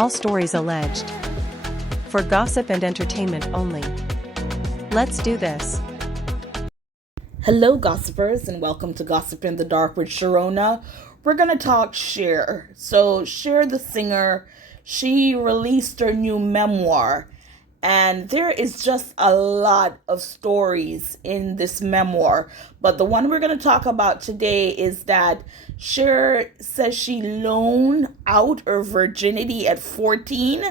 All stories alleged. For gossip and entertainment only. Let's do this. Hello, gossipers, and welcome to Gossip in the Dark with Sharona. We're going to talk Cher. So, Cher, the singer, she released her new memoir. And there is just a lot of stories in this memoir. But the one we're going to talk about today is that Cher says she loaned out her virginity at 14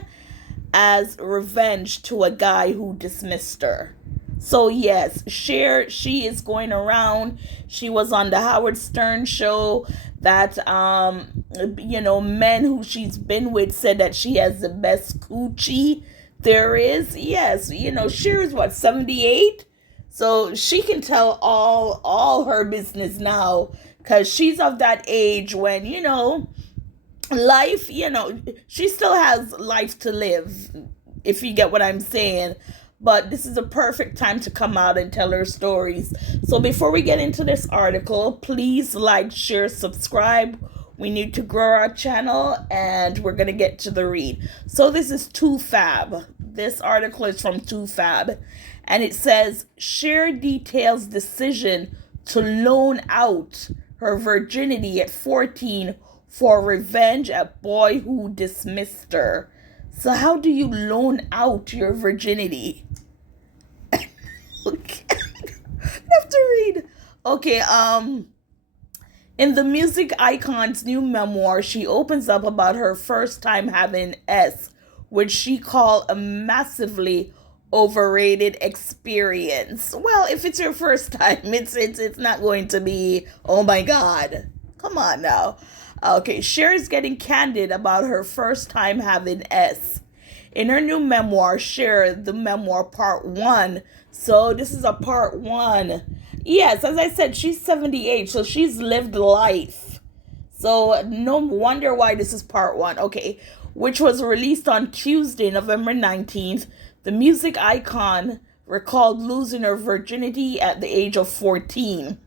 as revenge to a guy who dismissed her. So yes, Cher, she is going around. She was on the Howard Stern show that, men who she's been with said that she has the best coochie there is. Yes, Cher is what, 78? So she can tell all her business now because she's of that age when, life, she still has life to live, if you get what I'm saying. But this is a perfect time to come out and tell her stories. So before we get into this article, please like, share, subscribe. We need to grow our channel, and we're going to get to the read. So this is TooFab. This article is from TooFab. And it says, Cher details decision to loan out her virginity at 14 for revenge at boy who dismissed her. So how do you loan out your virginity? Okay. I have to read. Okay, in the music icon's new memoir, she opens up about her first time having S, which she called a massively overrated experience. Well, if it's your first time, it's not going to be, oh my God. Come on now. Okay, Cher is getting candid about her first time having S. In her new memoir, Cher, the memoir part 1. So this is a part 1. Yes, as I said, she's 78, so she's lived life. So no wonder why this is part 1. Okay, which was released on Tuesday, November 19th. The music icon recalled losing her virginity at the age of 14.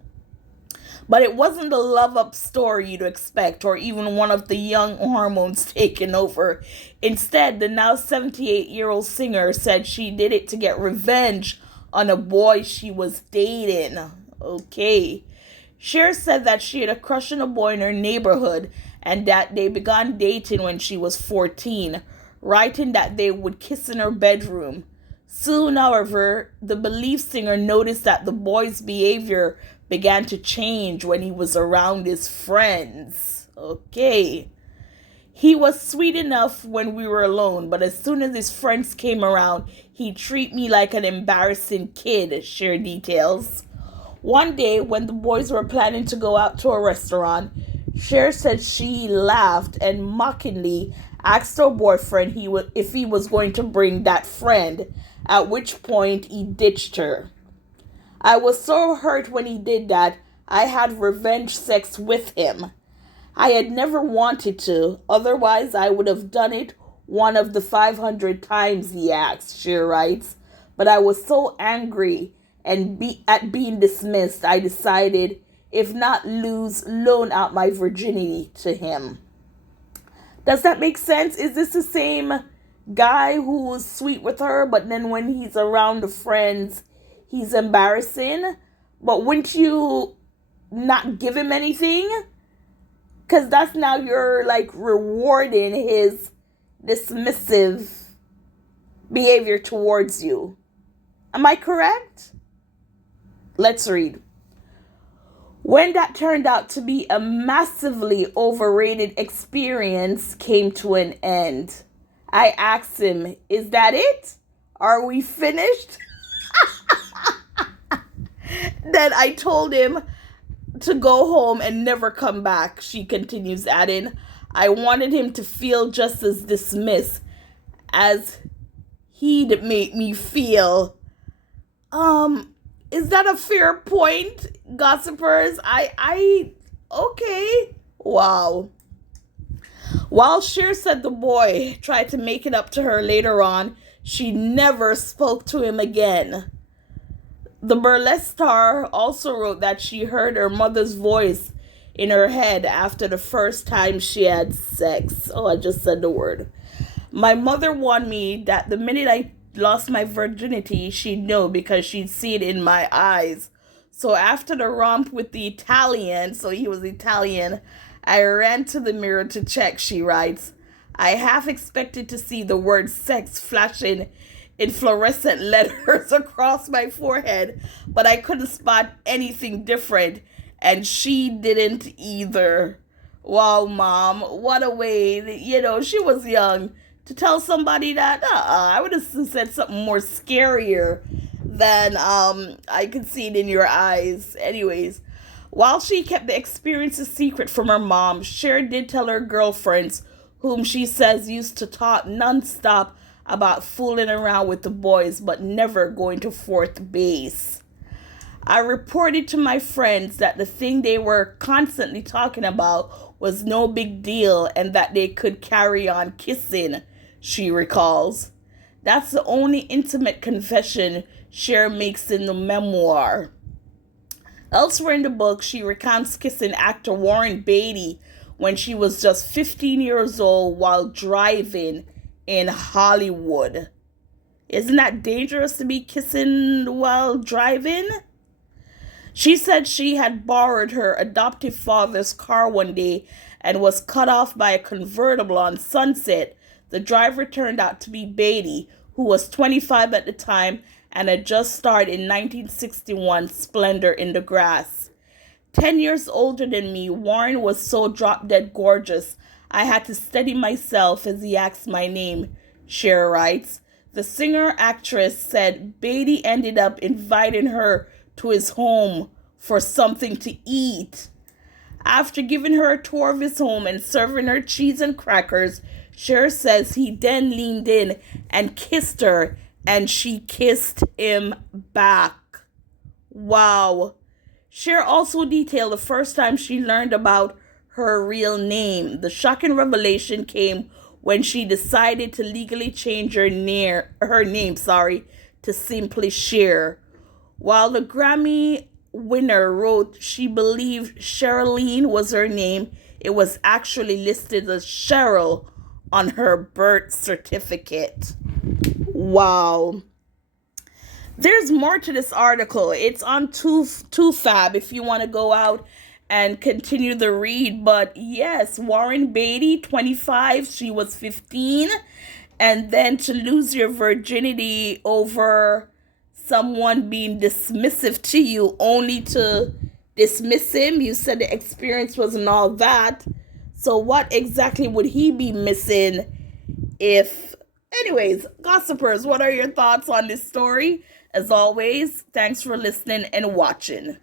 But it wasn't the love-up story you'd expect, or even one of the young hormones taking over. Instead, the now 78-year-old singer said she did it to get revenge on a boy she was dating. Okay. Cher said that she had a crush on a boy in her neighborhood and that they began dating when she was 14, writing that they would kiss in her bedroom. Soon, however, the believed singer noticed that the boy's behavior began to change when he was around his friends. Okay. He was sweet enough when we were alone, but as soon as his friends came around, he'd treat me like an embarrassing kid, Cher details. One day, when the boys were planning to go out to a restaurant, Cher said she laughed and mockingly asked her boyfriend if he was going to bring that friend, at which point he ditched her. I was so hurt when he did that, I had revenge sex with him. I had never wanted to, otherwise I would have done it one of the 500 times, he asked, Cher writes. But I was so angry at being dismissed, I decided, if not loan out my virginity to him. Does that make sense? Is this the same guy who was sweet with her, but then when he's around the friends, he's embarrassing? But wouldn't you not give him anything? Because that's now you're like rewarding his dismissive behavior towards you. Am I correct? Let's read. When that turned out to be a massively overrated experience came to an end, I asked him, is that it? Are we finished? Then I told him to go home and never come back, she continues, adding, I wanted him to feel just as dismissed as he'd make me feel. Is that a fair point, gossipers? Okay. Wow. While Cher said the boy tried to make it up to her later on, she never spoke to him again. The burlesque star also wrote that she heard her mother's voice in her head after the first time she had sex. Oh, I just said the word. My mother warned me that the minute I lost my virginity, she'd know because she'd see it in my eyes. So after the romp with the Italian, so he was Italian, I ran to the mirror to check, she writes. I half expected to see the word sex flashing in fluorescent letters across my forehead, but I couldn't spot anything different, and she didn't either. Wow, mom, what a way, she was young to tell somebody that. I would have said something more scarier than I could see it in your eyes. Anyways, while she kept the experience a secret from her mom, Cher did tell her girlfriends, whom she says used to talk nonstop about fooling around with the boys but never going to fourth base. I reported to my friends that the thing they were constantly talking about was no big deal and that they could carry on kissing, she recalls. That's the only intimate confession Cher makes in the memoir. Elsewhere in the book, she recounts kissing actor Warren Beatty when she was just 15 years old while driving in Hollywood. Isn't that dangerous to be kissing while driving? She said she had borrowed her adoptive father's car one day and was cut off by a convertible on Sunset. The driver turned out to be Beatty, who was 25 at the time and had just starred in 1961 Splendor in the Grass. 10 years older than me, Warren was so drop-dead gorgeous, I had to steady myself as he asked my name, Cher writes. The singer-actress said Beatty ended up inviting her to his home for something to eat. After giving her a tour of his home and serving her cheese and crackers, Cher says he then leaned in and kissed her, and she kissed him back. Wow. Cher also detailed the first time she learned about her real name. The shocking revelation came when she decided to legally change her name, to simply Cher. While the Grammy winner wrote she believed Sherilyn was her name, it was actually listed as Cheryl on her birth certificate. Wow. There's more to this article. It's on TooFab if you want to go out and continue the read. But yes, Warren Beatty, 25, she was 15. And then to lose your virginity over someone being dismissive to you only to dismiss him. You said the experience wasn't all that. So what exactly would he be missing if... Anyways, gossipers, what are your thoughts on this story? As always, thanks for listening and watching.